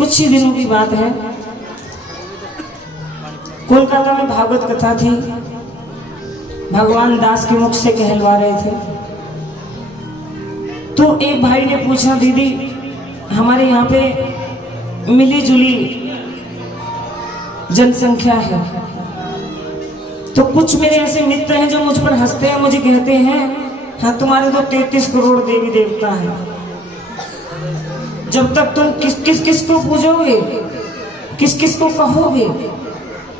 कुछ ही दिनों की बात है, कोलकाता में भागवत कथा थी। भगवान दास के मुख से कहलवा रहे थे। तो एक भाई ने पूछा, दीदी हमारे यहाँ पे मिली जुली जनसंख्या है, तो कुछ मेरे ऐसे मित्र हैं जो मुझ पर हंसते हैं, मुझे कहते हैं हाँ तुम्हारे तो 33 करोड़ देवी देवता हैं, जब तक तुम किस को पूजोगे, किस को कहोगे,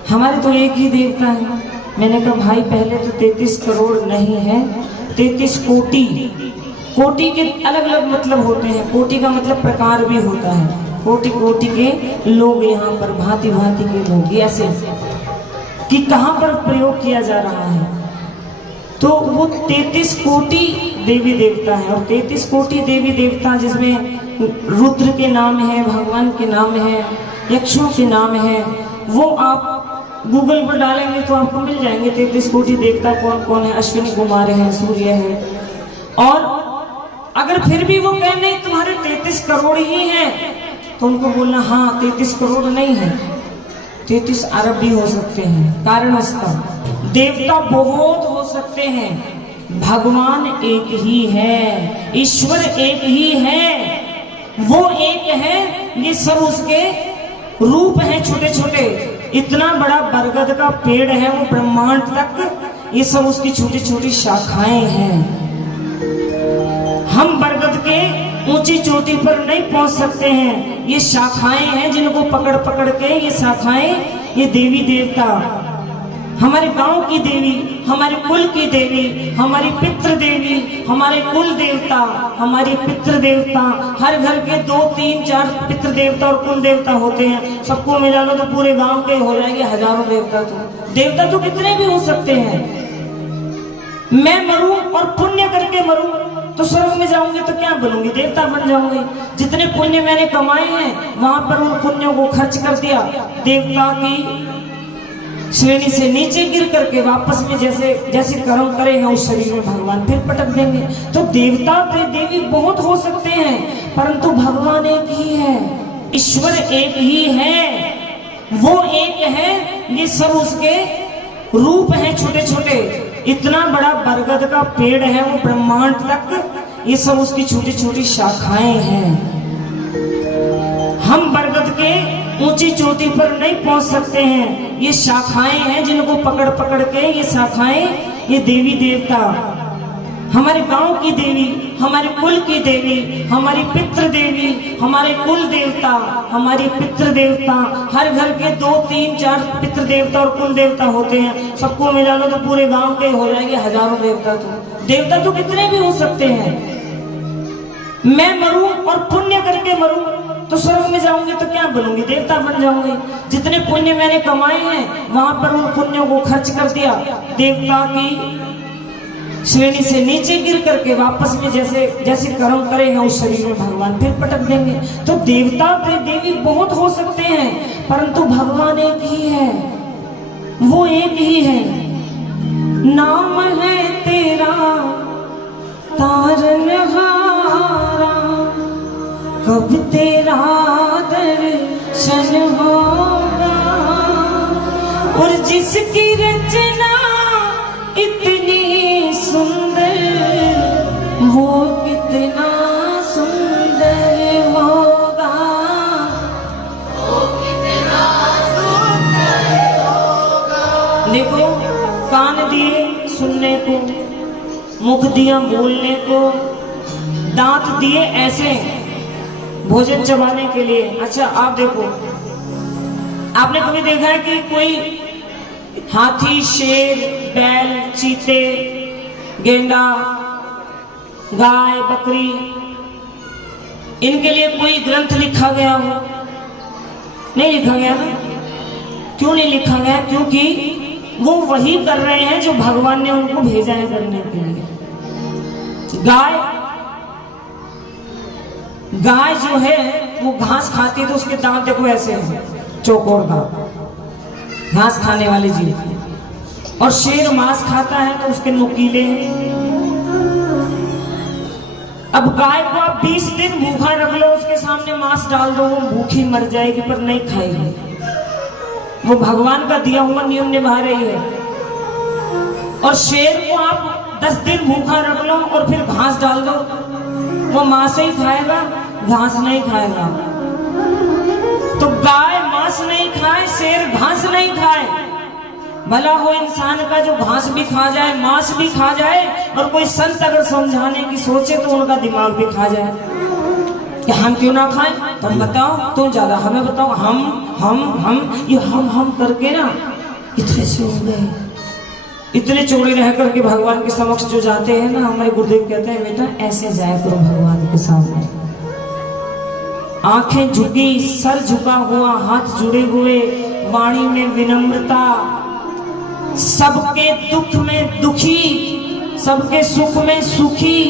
हमारे तो एक ही देवता है। मैंने कहा भाई पहले तो 33 करोड़ नहीं है, 33 कोटि। कोटि के अलग अलग मतलब होते हैं, कोटि का मतलब प्रकार भी होता है। कोटि कोटि के लोग यहाँ पर, भांति भांति के लोग, ऐसे कि कहाँ पर प्रयोग किया जा रहा है। तो वो 33 कोटि देवी देवता है, और 33 कोटि देवी देवता जिसमें रुद्र के नाम है, भगवान के नाम है, यक्षों के नाम है, वो आप गूगल पर डालेंगे तो आपको मिल जाएंगे 33 कोटि देवता कौन कौन है। अश्विनी कुमार है, सूर्य है। और अगर फिर भी वो कहें नहीं तुम्हारे 33 करोड़ ही हैं, तो उनको बोलना हाँ 33 करोड़ नहीं है, 33 अरब भी हो सकते हैं। कारण इसका देवता बहुत हो सकते हैं, भगवान एक ही है, ईश्वर एक ही है, वो एक है। ये सब उसके रूप हैं छोटे छोटे। इतना बड़ा बरगद का पेड़ है, वो ब्रह्मांड तक, ये सब उसकी छोटी छोटी शाखाएं हैं। हम बरगद के ऊंची चोटी पर नहीं पहुंच सकते हैं, ये शाखाएं हैं जिनको पकड़ पकड़ के, ये शाखाएं, ये देवी देवता, हमारे गांव की देवी, हमारे कुल की देवी, हमारी पितृ देवी, हमारे कुल देवता, हमारी पितृ देवता। हर घर के 2, 3, 4 पितृ देवता और कुल देवता होते हैं। सबको मिला लो तो पूरे गांव के हो जाएंगे हजारों देवता। तो देवता तो कितने भी हो सकते हैं। मैं मरूं और पुण्य करके मरूं तो स्वर्ग में जाऊंगी तो क्या बनूंगी, देवता बन जाऊंगी। जितने पुण्य मैंने कमाए हैं वहां पर उन पुण्यों को खर्च कर दिया, देवता की श्रेणी से नीचे गिर करके वापस में जैसे कर्म करे हैं उस शरीर में भगवान फिर पटक देंगे। तो देवता देवी बहुत हो सकते हैं, परंतु भगवान एक ही है, ईश्वर एक ही है, वो एक है। ये सब उसके रूप हैं छोटे छोटे। इतना बड़ा बरगद का पेड़ है, वो ब्रह्मांड तक, ये सब उसकी छोटी छोटी शाखाएं हैं। हम बरगद के ऊंची चोटी पर नहीं पहुंच सकते हैं, ये शाखाएं हैं जिनको पकड़ पकड़ के, ये शाखाएं, ये देवी देवता, हमारे गांव की देवी, हमारे कुल की देवी, हमारी पितृ देवी, हमारे कुल देवता, हमारी पितृ देवता। हर घर के 2, 3, 4 पितृ देवता और कुल देवता होते हैं। सबको मिला लो तो पूरे गांव के हो जाएंगे हजारों देवता। तो देवता तो कितने भी हो सकते हैं। मैं मरूं और पुण्य करके मरूं तो स्वर्ग में जाऊंगी तो क्या बनूंगी, देवता बन जाऊंगी। जितने पुण्य मैंने कमाए हैं वहां पर उन पुण्यों को खर्च कर दिया, देवता की श्रेणी से नीचे गिर करके वापस में जैसे कर्म करे हैं उस शरीर में भगवान फिर पटक देंगे। तो देवता देवी बहुत हो सकते हैं, परंतु भगवान एक ही है, वो एक ही है। नाम है तेरा तारनहारा, कब तेरा दर्शन होगा। और जिसकी रचना इतनी सुंदर, वो कितना सुंदर होगा, वो कितना सुंदर होगा। देखो, कान दिए सुनने को, मुख दिया बोलने को, दांत दिए ऐसे भोजन चबाने के लिए। अच्छा आप देखो, आपने कभी देखा है कि कोई हाथी, शेर, बैल, चीते, गेंडा, गाय, बकरी, इनके लिए कोई ग्रंथ लिखा गया हो? नहीं लिखा गया ना। क्यों नहीं लिखा गया? क्योंकि वो वही कर रहे हैं जो भगवान ने उनको भेजा है करने के लिए। गाय जो है वो घास खाती है, तो उसके दांत देखो ऐसे हैं, चौकोर दांत, घास खाने वाली जीव। और शेर मांस खाता है तो उसके नुकीले हैं। अब गाय को आप 20 दिन भूखा रख लो, उसके सामने मांस डाल दो, वो भूखी मर जाएगी पर नहीं खाएगी। वो भगवान का दिया हुआ नियम निभा रही है। और शेर को आप 10 दिन भूखा रख लो और फिर घास डाल दो, वो मांस ही खाएगा, घास नहीं खाएगा। तो गाय मांस नहीं खाए, शेर घास नहीं खाए। भला हो इंसान का जो घास भी खा जाए, मांस भी खा जाए, और कोई संत अगर समझाने की सोचे तो उनका दिमाग भी खा जाए कि हम क्यों ना खाएं। तुम बताओ, तुम ज्यादा हमें बताओ। हम ये हम करके ना इतने से हो गए, इतने चौड़े रह करके भगवान के समक्ष जो जाते हैं ना, हमारे गुरुदेव कहते हैं बेटा ऐसे जाया करो भगवान के सामने। आंखें झुकी, सर झुका हुआ, हाथ जुड़े हुए, वाणी में विनम्रता, सबके दुख में दुखी, सबके सुख में सुखी,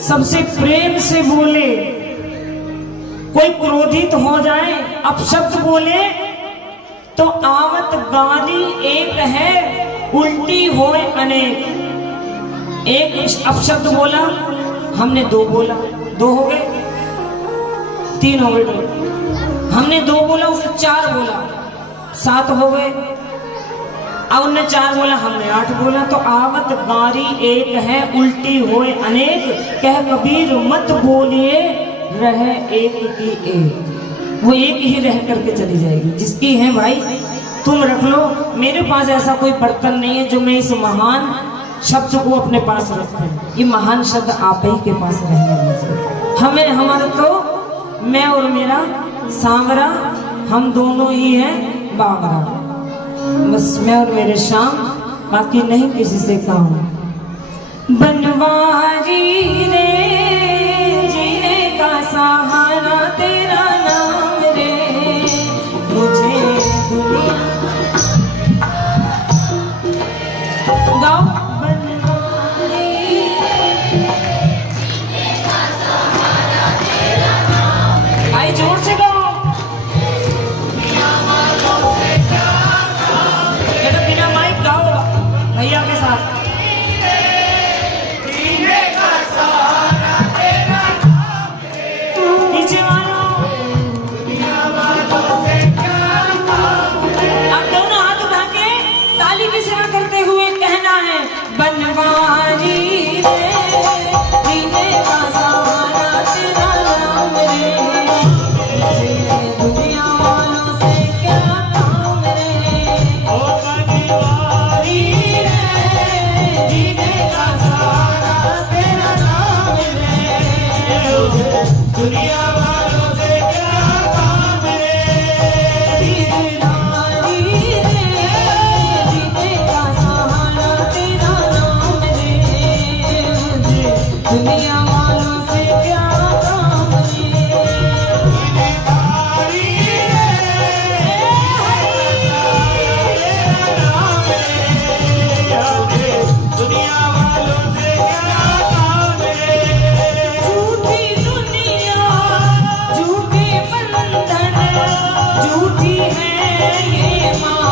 सबसे प्रेम से बोले। कोई क्रोधित हो जाए, अपशब्द बोले तो आवत गाली एक है, उल्टी होए अनेक। एक अपशब्द बोला, हमने 2 बोला, 2 हो गए, 3 हो गए। हमने 2 बोला, उसने 4 बोला, 7 हो गए। अब उनने 4 बोला, हमने 8 बोला। तो आवत गारी एक है, उल्टी होए अनेक। कह कबीर मत बोलिए, रहे एक की एक। वो एक ही रह करके चली जाएगी। जिसकी है भाई तुम रख लो। मेरे पास ऐसा कोई बर्तन नहीं है जो मैं इस महान शब्द को अपने पास रखूं। ये महान शब्द आप ही के पास रहने दीजिए। हमें हमारा तो मैं और मेरा सांवरा, हम दोनों ही हैं बावरा। बस मैं और मेरे शाम, बाकी नहीं किसी से काम। बनवारी रे, जीने का सहारा तेरा नाम रे, मुझे दुनिया गाओ। बनवारी जीने का सहारा तेरा नाम रे। आई जोर से गाओ। भैया के साथ पीछे वालों, अब दोनों हाथ उठा के ताली की सेवा करते हुए कहना है, बनवारी रे, जीने का सहारा तेरा नाम रे, दुनिया वालों से क्या काम रे। ओ बनवारी जीने का सहारा तेरा नाम रे, दुनिया वालों से क्या काम रे। दीदारी रे, जीने का सहारा तेरा नाम रे, दुनिया वालों से क्या काम रे। दीदारी दुनिया वालों से क्या काम है। झूठी दुनिया, झूठे बंधन, झूठी है ये माँ।